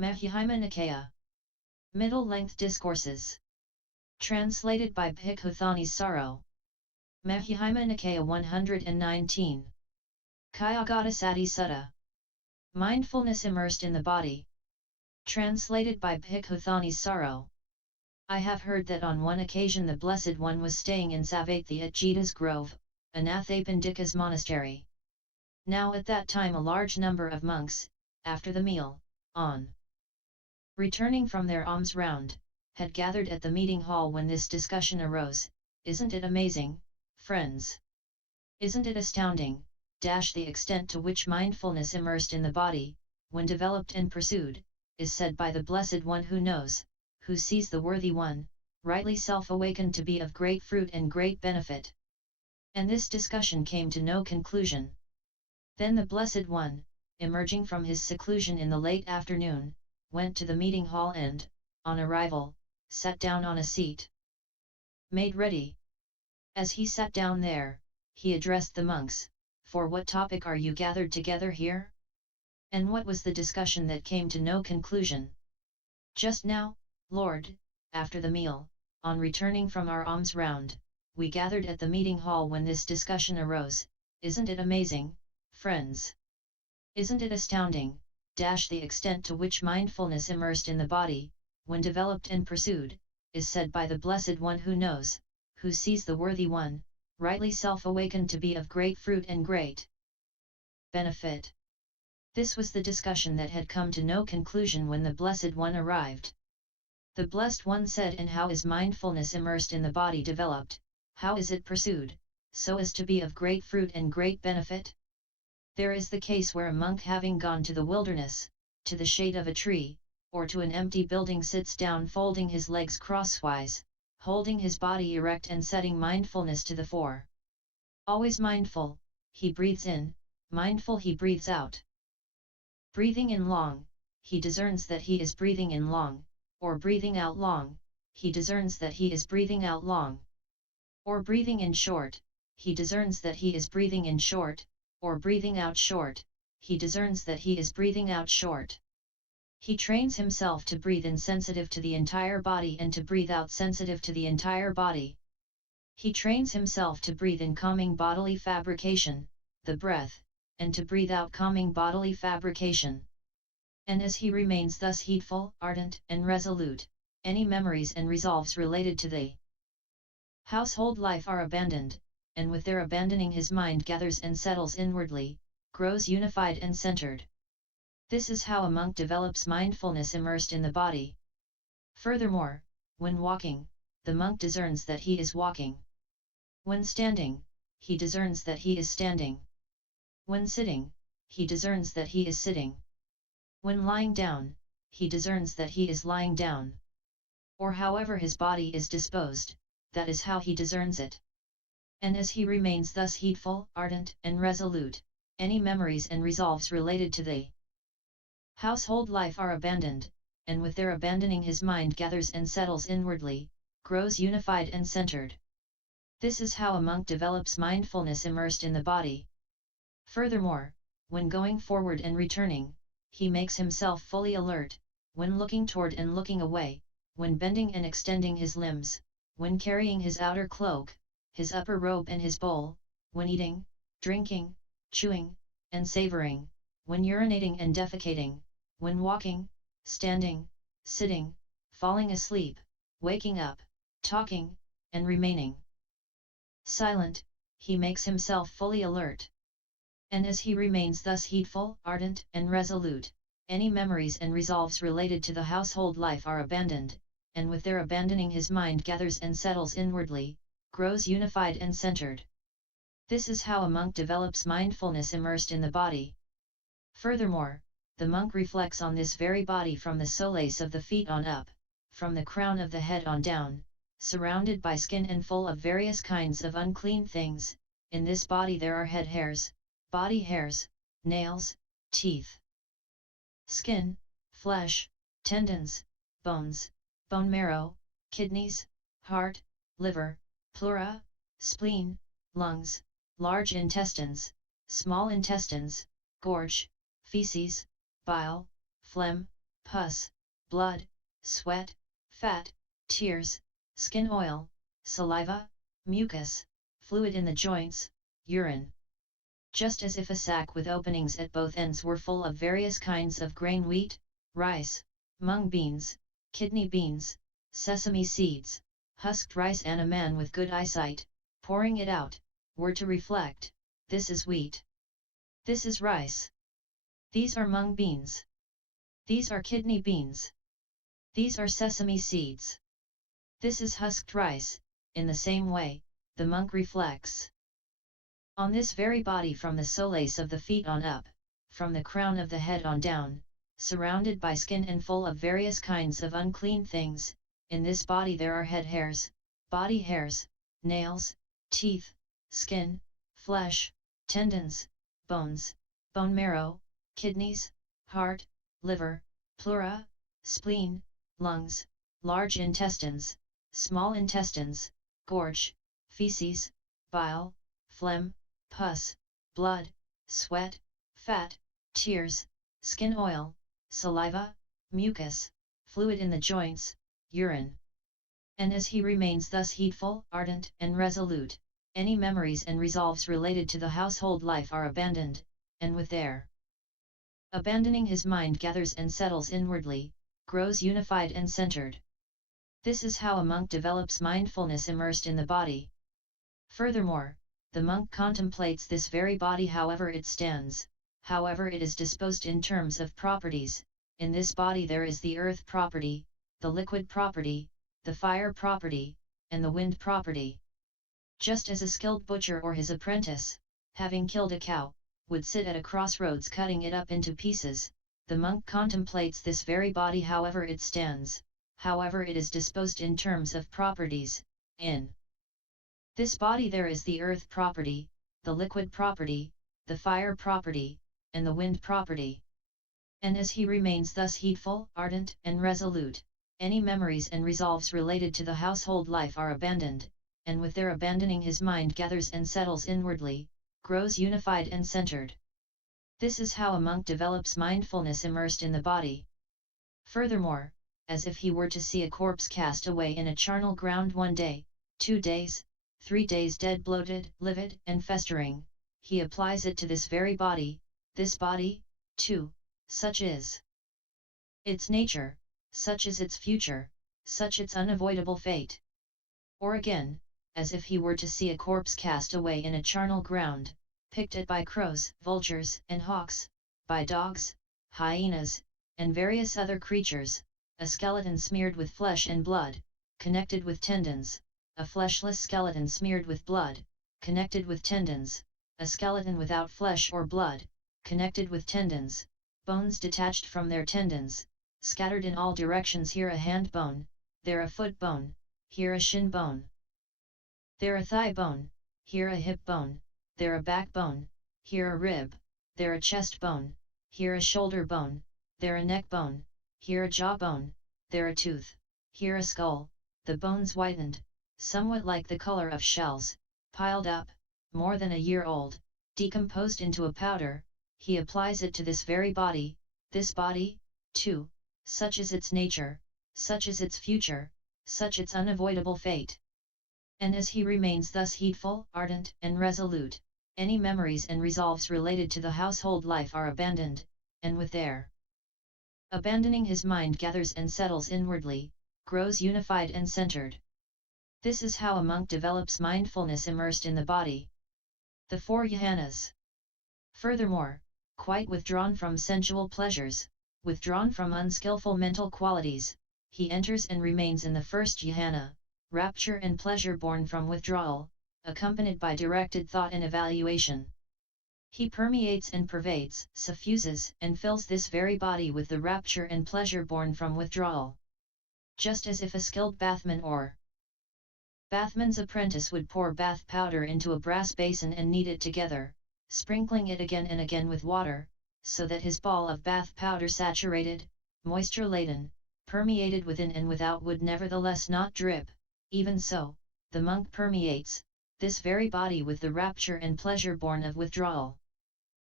Majjhima Nikaya. Middle-length discourses. Translated by Bhikkhu Thanissaro. Majjhima Nikaya 119. Kayagata Sati Sutta. Mindfulness immersed in the body. Translated by Bhikkhu Thanissaro. I have heard that on one occasion the Blessed One was staying in Savatthi at Jita's Grove, Anathapindika's monastery. Now at that time a large number of monks, after the meal, on returning from their alms round, had gathered at the meeting hall when this discussion arose. Isn't it amazing, friends? Isn't it astounding, the extent to which mindfulness immersed in the body, when developed and pursued, is said by the Blessed One who knows, who sees the Worthy One, rightly self-awakened to be of great fruit and great benefit. And this discussion came to no conclusion. Then the Blessed One, emerging from his seclusion in the late afternoon, went to the meeting hall and, on arrival, sat down on a seat made ready. As he sat down there, he addressed the monks, "For what topic are you gathered together here? And what was the discussion that came to no conclusion?" "Just now, Lord, after the meal, on returning from our alms round, we gathered at the meeting hall when this discussion arose. Isn't it amazing, friends? Isn't it astounding, the extent to which mindfulness immersed in the body, when developed and pursued, is said by the Blessed One who knows, who sees the Worthy One, rightly self-awakened to be of great fruit and great benefit." This was the discussion that had come to no conclusion when the Blessed One arrived. The Blessed One said, "And how is mindfulness immersed in the body developed, how is it pursued, so as to be of great fruit and great benefit? There is the case where a monk, having gone to the wilderness, to the shade of a tree, or to an empty building, sits down folding his legs crosswise, holding his body erect and setting mindfulness to the fore. Always mindful, he breathes in, mindful he breathes out. Breathing in long, he discerns that he is breathing in long, or breathing out long, he discerns that he is breathing out long. Or breathing in short, he discerns that he is breathing in short, or breathing out short, he discerns that he is breathing out short. He trains himself to breathe in sensitive to the entire body and to breathe out sensitive to the entire body. He trains himself to breathe in calming bodily fabrication, the breath, and to breathe out calming bodily fabrication. And as he remains thus heedful, ardent, and resolute, any memories and resolves related to the household life are abandoned, and with their abandoning his mind gathers and settles inwardly, grows unified and centered. This is how a monk develops mindfulness immersed in the body. Furthermore, when walking, the monk discerns that he is walking. When standing, he discerns that he is standing. When sitting, he discerns that he is sitting. When lying down, he discerns that he is lying down. Or however his body is disposed, that is how he discerns it. And as he remains thus heedful, ardent, and resolute, any memories and resolves related to the household life are abandoned, and with their abandoning his mind gathers and settles inwardly, grows unified and centered. This is how a monk develops mindfulness immersed in the body. Furthermore, when going forward and returning, he makes himself fully alert, when looking toward and looking away, when bending and extending his limbs, when carrying his outer cloak, his upper robe and his bowl, when eating, drinking, chewing, and savoring, when urinating and defecating, when walking, standing, sitting, falling asleep, waking up, talking, and remaining silent, he makes himself fully alert. And as he remains thus heedful, ardent, and resolute, any memories and resolves related to the household life are abandoned, and with their abandoning his mind gathers and settles inwardly, grows unified and centered. This is how a monk develops mindfulness immersed in the body. Furthermore, the monk reflects on this very body from the soles of the feet on up, from the crown of the head on down, surrounded by skin and full of various kinds of unclean things. In this body there are head hairs, body hairs, nails, teeth, skin, flesh, tendons, bones, bone marrow, kidneys, heart, liver, pleura, spleen, lungs, large intestines, small intestines, gorge, feces, bile, phlegm, pus, blood, sweat, fat, tears, skin oil, saliva, mucus, fluid in the joints, urine. Just as if a sack with openings at both ends were full of various kinds of grain, wheat, rice, mung beans, kidney beans, sesame seeds, husked rice, and a man with good eyesight, pouring it out, were to reflect, this is wheat. This is rice. These are mung beans. These are kidney beans. These are sesame seeds. This is husked rice. In the same way, the monk reflects on this very body from the soles of the feet on up, from the crown of the head on down, surrounded by skin and full of various kinds of unclean things. In this body there are head hairs, body hairs, nails, teeth, skin, flesh, tendons, bones, bone marrow, kidneys, heart, liver, pleura, spleen, lungs, large intestines, small intestines, gorge, feces, bile, phlegm, pus, blood, sweat, fat, tears, skin oil, saliva, mucus, fluid in the joints, urine. And as he remains thus heedful, ardent, and resolute, any memories and resolves related to the household life are abandoned, and with their abandoning his mind gathers and settles inwardly, grows unified and centered. This is how a monk develops mindfulness immersed in the body. Furthermore, the monk contemplates this very body however it stands, however it is disposed in terms of properties. In this body there is the earth property, the liquid property, the fire property, and the wind property. Just as a skilled butcher or his apprentice, having killed a cow, would sit at a crossroads cutting it up into pieces, the monk contemplates this very body however it stands, however it is disposed in terms of properties. In this body there is the earth property, the liquid property, the fire property, and the wind property. And as he remains thus heedful, ardent, and resolute, any memories and resolves related to the household life are abandoned, and with their abandoning his mind gathers and settles inwardly, grows unified and centered. This is how a monk develops mindfulness immersed in the body. Furthermore, as if he were to see a corpse cast away in a charnel ground 1 day, 2 days, 3 days dead, bloated, livid, and festering, he applies it to this very body. This body, too, such is its nature, such is its future, such its unavoidable fate. Or again, as if he were to see a corpse cast away in a charnel ground, picked at by crows, vultures, and hawks, by dogs, hyenas, and various other creatures, a skeleton smeared with flesh and blood, connected with tendons, a fleshless skeleton smeared with blood, connected with tendons, a skeleton without flesh or blood, connected with tendons, bones detached from their tendons, scattered in all directions, here a hand bone, there a foot bone, here a shin bone, there a thigh bone, here a hip bone, there a backbone, here a rib, there a chest bone, here a shoulder bone, there a neck bone, here a jaw bone, there a tooth, here a skull, the bones whitened, somewhat like the color of shells, piled up, more than a year old, decomposed into a powder. He applies it to this very body. This body, too, such is its nature, such is its future, such its unavoidable fate. And as he remains thus heedful, ardent, and resolute, any memories and resolves related to the household life are abandoned, and with their abandoning his mind gathers and settles inwardly, grows unified and centered. This is how a monk develops mindfulness immersed in the body. The 4 jhanas. Furthermore, quite withdrawn from sensual pleasures, withdrawn from unskillful mental qualities, he enters and remains in the first jhana, rapture and pleasure born from withdrawal, accompanied by directed thought and evaluation. He permeates and pervades, suffuses and fills this very body with the rapture and pleasure born from withdrawal. Just as if a skilled bathman or bathman's apprentice would pour bath powder into a brass basin and knead it together, sprinkling it again and again with water, so that his ball of bath powder saturated, moisture-laden, permeated within and without would nevertheless not drip, even so, the monk permeates this very body with the rapture and pleasure born of withdrawal.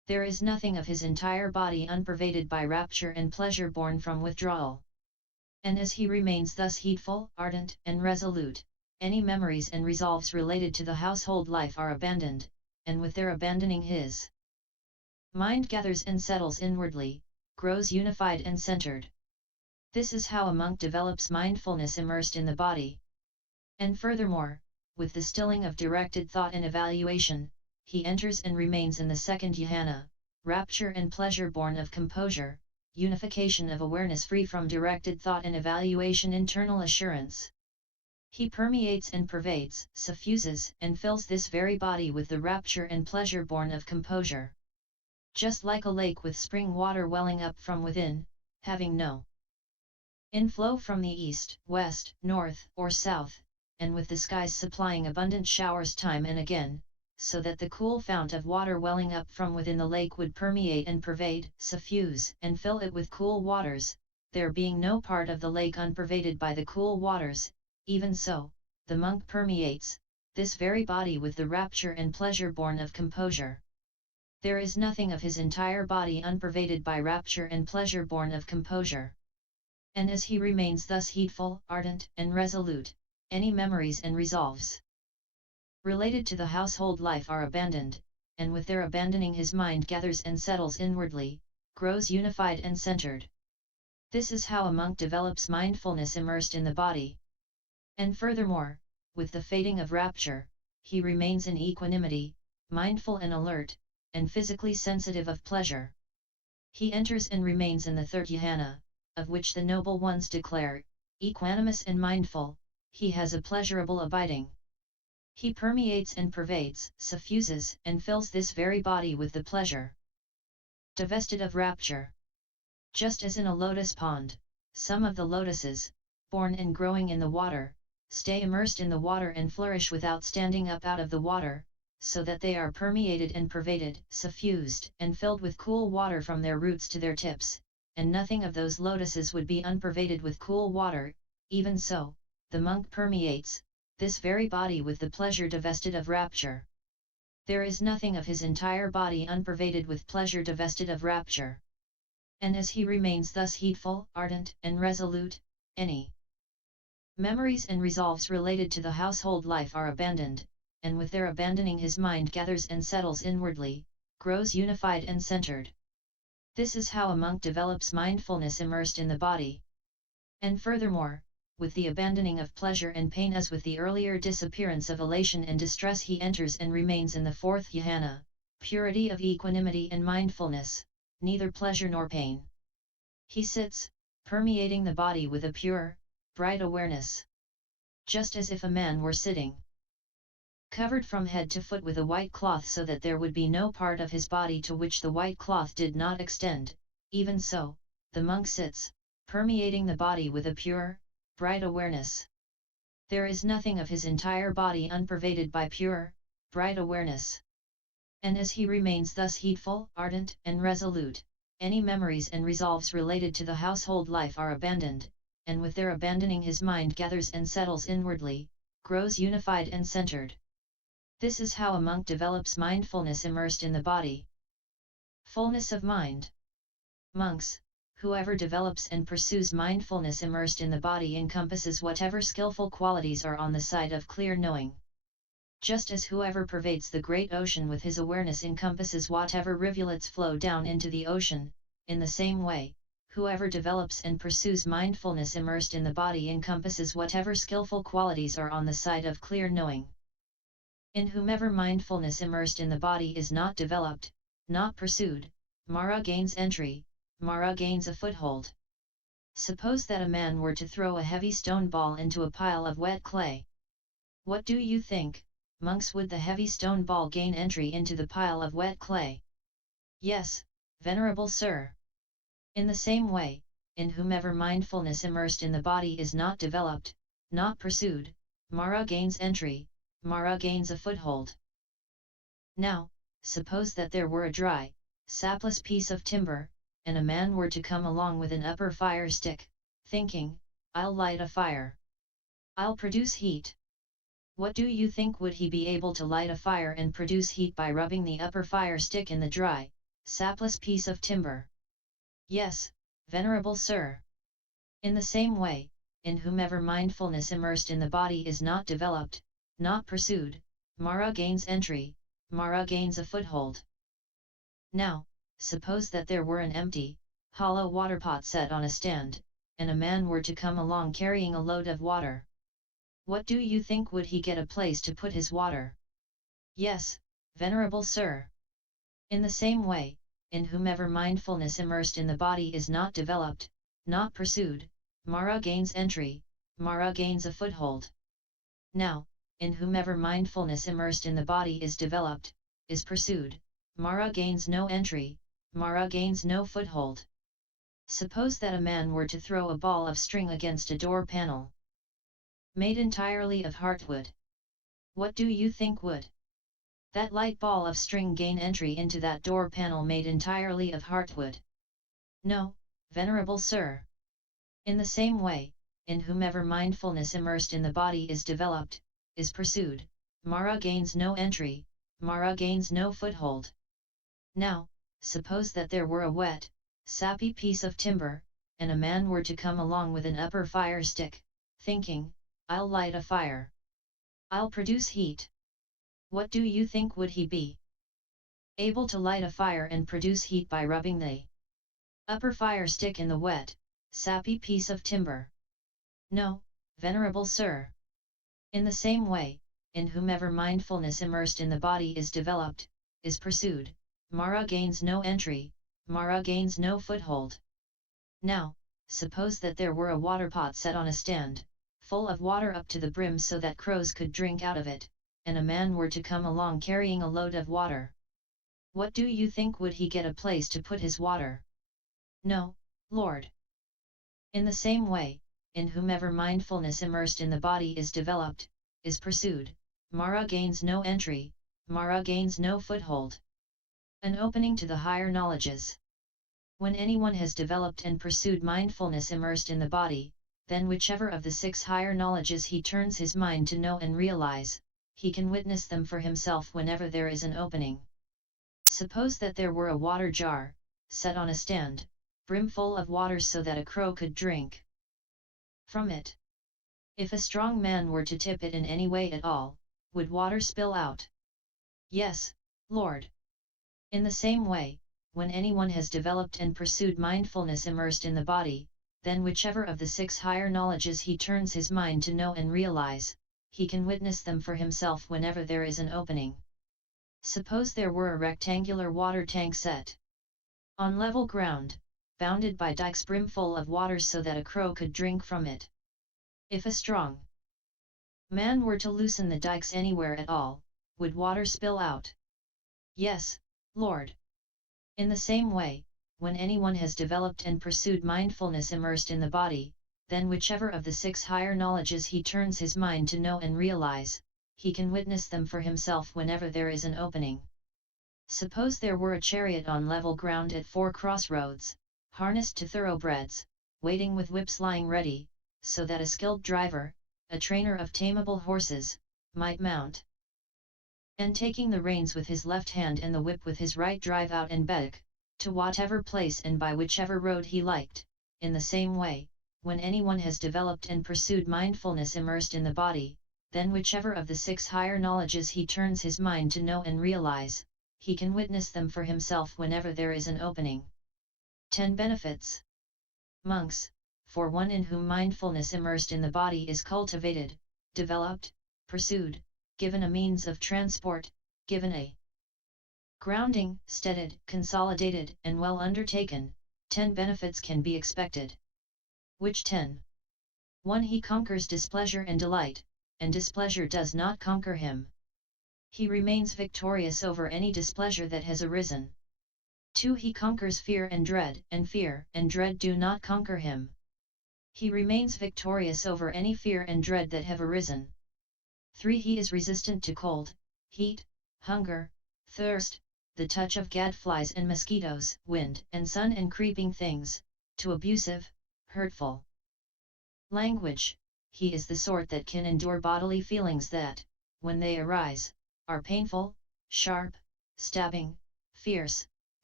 There is nothing of his entire body unpervaded by rapture and pleasure born from withdrawal. And as he remains thus heedful, ardent, and resolute, any memories and resolves related to the household life are abandoned, and with their abandoning his mind gathers and settles inwardly, grows unified and centered. This is how a monk develops mindfulness immersed in the body. And furthermore, with the stilling of directed thought and evaluation, he enters and remains in the second jhana, rapture and pleasure born of composure, unification of awareness free from directed thought and evaluation, internal assurance. He permeates and pervades, suffuses and fills this very body with the rapture and pleasure born of composure. Just like a lake with spring water welling up from within, having no inflow from the east, west, north, or south, and with the skies supplying abundant showers time and again, so that the cool fount of water welling up from within the lake would permeate and pervade, suffuse, and fill it with cool waters, there being no part of the lake unpervaded by the cool waters, even so, the monk permeates this very body with the rapture and pleasure born of composure. There is nothing of his entire body unpervaded by rapture and pleasure born of composure. And as he remains thus heedful, ardent, and resolute, any memories and resolves related to the household life are abandoned, and with their abandoning his mind gathers and settles inwardly, grows unified and centered. This is how a monk develops mindfulness immersed in the body. And furthermore, with the fading of rapture, he remains in equanimity, mindful and alert, and physically sensitive of pleasure. He enters and remains in the third jhana, of which the noble ones declare, equanimous and mindful, he has a pleasurable abiding. He permeates and pervades, suffuses and fills this very body with the pleasure divested of rapture. Just as in a lotus pond, some of the lotuses, born and growing in the water, stay immersed in the water and flourish without standing up out of the water, so that they are permeated and pervaded, suffused and filled with cool water from their roots to their tips, and nothing of those lotuses would be unpervaded with cool water, even so, the monk permeates this very body with the pleasure divested of rapture. There is nothing of his entire body unpervaded with pleasure divested of rapture. And as he remains thus heedful, ardent, and resolute, any memories and resolves related to the household life are abandoned, and with their abandoning his mind gathers and settles inwardly, grows unified and centered. This is how a monk develops mindfulness immersed in the body. And furthermore, with the abandoning of pleasure and pain as with the earlier disappearance of elation and distress, he enters and remains in the fourth jhana, purity of equanimity and mindfulness, neither pleasure nor pain. He sits, permeating the body with a pure, bright awareness. Just as if a man were sitting covered from head to foot with a white cloth so that there would be no part of his body to which the white cloth did not extend, even so, the monk sits, permeating the body with a pure, bright awareness. There is nothing of his entire body unpervaded by pure, bright awareness. And as he remains thus heedful, ardent, and resolute, any memories and resolves related to the household life are abandoned, and with their abandoning his mind gathers and settles inwardly, grows unified and centered. This is how a monk develops mindfulness immersed in the body. Fullness of mind. Monks, whoever develops and pursues mindfulness immersed in the body encompasses whatever skillful qualities are on the side of clear knowing. Just as whoever pervades the great ocean with his awareness encompasses whatever rivulets flow down into the ocean, in the same way, whoever develops and pursues mindfulness immersed in the body encompasses whatever skillful qualities are on the side of clear knowing. In whomever mindfulness immersed in the body is not developed, not pursued, Mara gains entry, Mara gains a foothold. Suppose that a man were to throw a heavy stone ball into a pile of wet clay. What do you think, monks, would the heavy stone ball gain entry into the pile of wet clay? Yes, venerable sir. In the same way, in whomever mindfulness immersed in the body is not developed, not pursued, Mara gains entry, Mara gains a foothold. Now, suppose that there were a dry, sapless piece of timber, and a man were to come along with an upper fire stick, thinking, I'll light a fire. I'll produce heat. What do you think, would he be able to light a fire and produce heat by rubbing the upper fire stick in the dry, sapless piece of timber. Yes, venerable sir. In the same way, in whomever mindfulness immersed in the body is not developed, not pursued, Mara gains entry, Mara gains a foothold. Now, suppose that there were an empty, hollow water pot set on a stand, and a man were to come along carrying a load of water. What do you think, would he get a place to put his water? Yes, venerable sir. In the same way, in whomever mindfulness immersed in the body is not developed, not pursued, Mara gains entry, Mara gains a foothold. Now, in whomever mindfulness immersed in the body is developed, is pursued, Mara gains no entry, Mara gains no foothold. Suppose that a man were to throw a ball of string against a door panel, made entirely of heartwood. What do you think would that light ball of string gain entry into that door panel made entirely of heartwood? No, venerable sir. In the same way, in whomever mindfulness immersed in the body is developed, is pursued, Mara gains no entry, Mara gains no foothold. Now, suppose that there were a wet, sappy piece of timber, and a man were to come along with an upper fire stick, thinking, I'll light a fire. I'll produce heat. What do you think, would he be able to light a fire and produce heat by rubbing the upper fire stick in the wet, sappy piece of timber? No, venerable sir. In the same way, in whomever mindfulness immersed in the body is developed, is pursued, Mara gains no entry, Mara gains no foothold. Now, suppose that there were a water pot set on a stand, full of water up to the brim so that crows could drink out of it, and a man were to come along carrying a load of water. What do you think, would he get a place to put his water? No, Lord. In the same way, in whomever mindfulness immersed in the body is developed, is pursued, Mara gains no entry, Mara gains no foothold. An opening to the higher knowledges. When anyone has developed and pursued mindfulness immersed in the body, then whichever of the 6 higher knowledges he turns his mind to know and realize, he can witness them for himself whenever there is an opening. Suppose that there were a water jar, set on a stand, brimful of water so that a crow could drink from it. If a strong man were to tip it in any way at all, would water spill out? Yes, Lord. In the same way, when anyone has developed and pursued mindfulness immersed in the body, then whichever of the 6 higher knowledges he turns his mind to know and realize, he can witness them for himself whenever there is an opening. Suppose there were a rectangular water tank set on level ground, bounded by dikes brimful of water so that a crow could drink from it. If a strong man were to loosen the dikes anywhere at all, would water spill out? Yes, Lord. In the same way, when anyone has developed and pursued mindfulness immersed in the body, then whichever of the 6 higher knowledges he turns his mind to know and realize, he can witness them for himself whenever there is an opening. Suppose there were a chariot on level ground at 4 crossroads, harnessed to thoroughbreds, waiting with whips lying ready, so that a skilled driver, a trainer of tameable horses, might mount, and taking the reins with his left hand and the whip with his right, drive out and beck, to whatever place and by whichever road he liked. In the same way, when anyone has developed and pursued mindfulness immersed in the body, then whichever of the 6 higher knowledges he turns his mind to know and realize, he can witness them for himself whenever there is an opening. 10 Benefits. Monks, for one in whom mindfulness immersed in the body is cultivated, developed, pursued, given a means of transport, given a grounding, steadied, consolidated, and well undertaken, 10 benefits can be expected. Which 10? 1. He conquers displeasure and delight, and displeasure does not conquer him. He remains victorious over any displeasure that has arisen. 2. He conquers fear and dread dread do not conquer him. He remains victorious over any fear and dread that have arisen. 3. He is resistant to cold, heat, hunger, thirst, the touch of gadflies and mosquitoes, wind and sun and creeping things, to abusive, hurtful language. He is the sort that can endure bodily feelings that, when they arise, are painful, sharp, stabbing, fierce,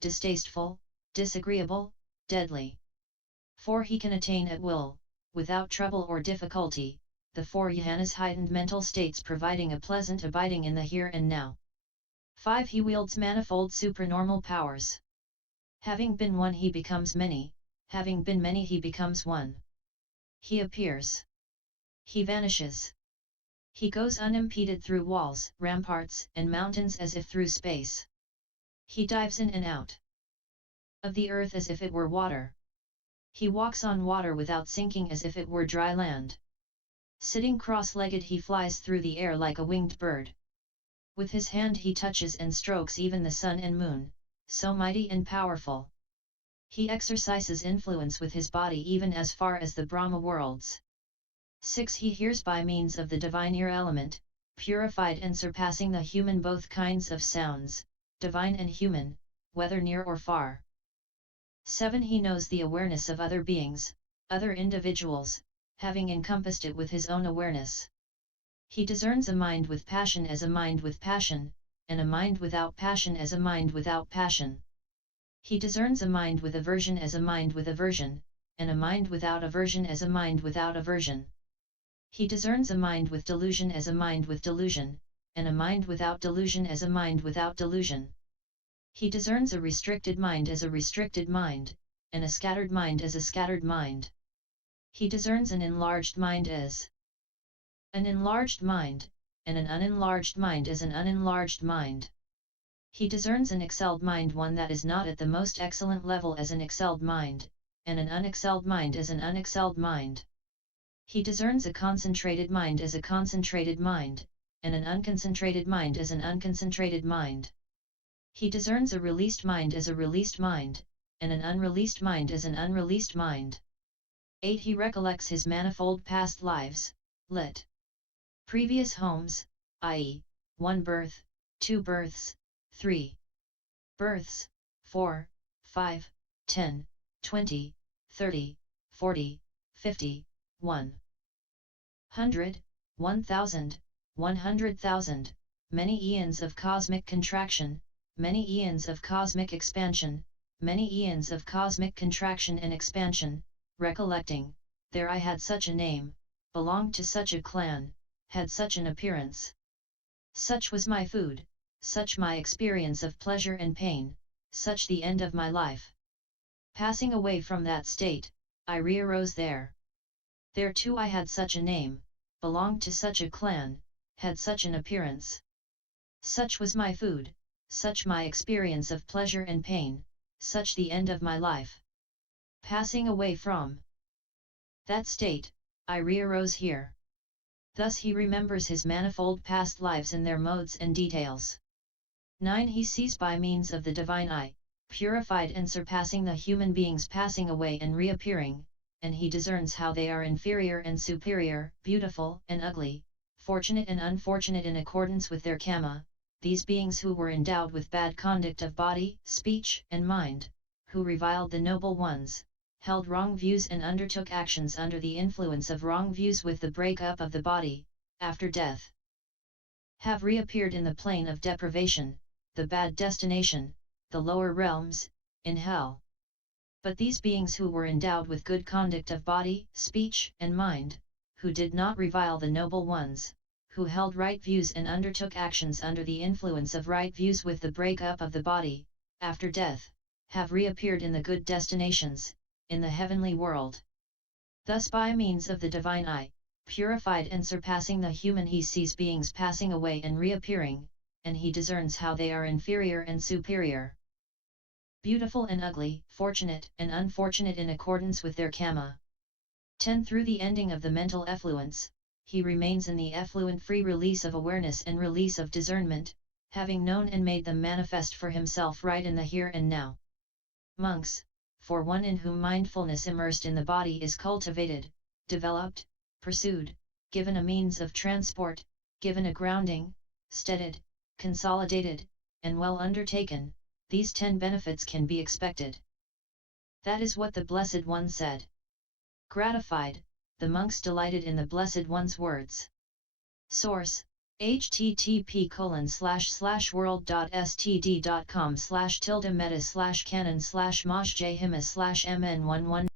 distasteful, disagreeable, deadly. 4. He can attain at will, without trouble or difficulty, the 4 jhanas heightened mental states providing a pleasant abiding in the here and now. 5. He wields manifold supranormal powers. Having been one he becomes many, having been many he becomes one. He appears. He vanishes. He goes unimpeded through walls, ramparts, and mountains as if through space. He dives in and out of the earth as if it were water. He walks on water without sinking as if it were dry land. Sitting cross-legged he flies through the air like a winged bird. With his hand he touches and strokes even the sun and moon, so mighty and powerful. He exercises influence with his body even as far as the Brahma worlds. 6. He hears by means of the divine ear element, purified and surpassing the human both kinds of sounds, divine and human, whether near or far. 7. He knows the awareness of other beings, other individuals, having encompassed it with his own awareness. He discerns a mind with passion as a mind with passion, and a mind without passion as a mind without passion. He discerns a mind with aversion as a mind with aversion, and a mind without aversion as a mind without aversion. He discerns a mind with delusion as a mind with delusion, and a mind without delusion as a mind without delusion. He discerns a restricted mind as a restricted mind, and a scattered mind as a scattered mind. He discerns an enlarged mind as an enlarged mind, and an unenlarged mind as an unenlarged mind. He discerns an excelled mind, one that is not at the most excellent level, as an excelled mind, and an unexcelled mind as an unexcelled mind. He discerns a concentrated mind as a concentrated mind, and an unconcentrated mind as an unconcentrated mind. He discerns a released mind as a released mind, and an unreleased mind as an unreleased mind. 8. He recollects his manifold past lives, lit. Previous homes, i.e., 1 birth, 2 births, 3 births, 4, 5, 10, 20, 30, 40, 50, 100, 1,000, 100,000, many eons of cosmic contraction, many eons of cosmic expansion, many eons of cosmic contraction and expansion, recollecting, there I had such a name, belonged to such a clan, had such an appearance. Such was my food, such my experience of pleasure and pain, such the end of my life. Passing away from that state, I re-arose there. There too I had such a name, belonged to such a clan, had such an appearance. Such was my food, such my experience of pleasure and pain, such the end of my life. Passing away from that state, I re-arose here. Thus he remembers his manifold past lives in their modes and details. 9. He sees by means of the divine eye, purified and surpassing the human beings passing away and reappearing, and he discerns how they are inferior and superior, beautiful and ugly, fortunate and unfortunate in accordance with their karma, these beings who were endowed with bad conduct of body, speech, and mind, who reviled the noble ones, held wrong views and undertook actions under the influence of wrong views with the break-up of the body, after death, have reappeared in the plane of deprivation, the bad destination, the lower realms, in hell. But these beings who were endowed with good conduct of body, speech, and mind, who did not revile the noble ones, who held right views and undertook actions under the influence of right views with the break-up of the body, after death, have reappeared in the good destinations, in the heavenly world. Thus by means of the divine eye, purified and surpassing the human, he sees beings passing away and reappearing, and he discerns how they are inferior and superior, beautiful and ugly, fortunate and unfortunate in accordance with their karma. 10. Through the ending of the mental effluence, he remains in the effluent free release of awareness and release of discernment, having known and made them manifest for himself right in the here and now. Monks, for one in whom mindfulness immersed in the body is cultivated, developed, pursued, given a means of transport, given a grounding, steadied, consolidated, and well undertaken, these 10 benefits can be expected. That is what the Blessed One said. Gratified, the monks delighted in the Blessed One's words. Source: http://world.std.com/tilde meta/canon/moshjhimas/mn11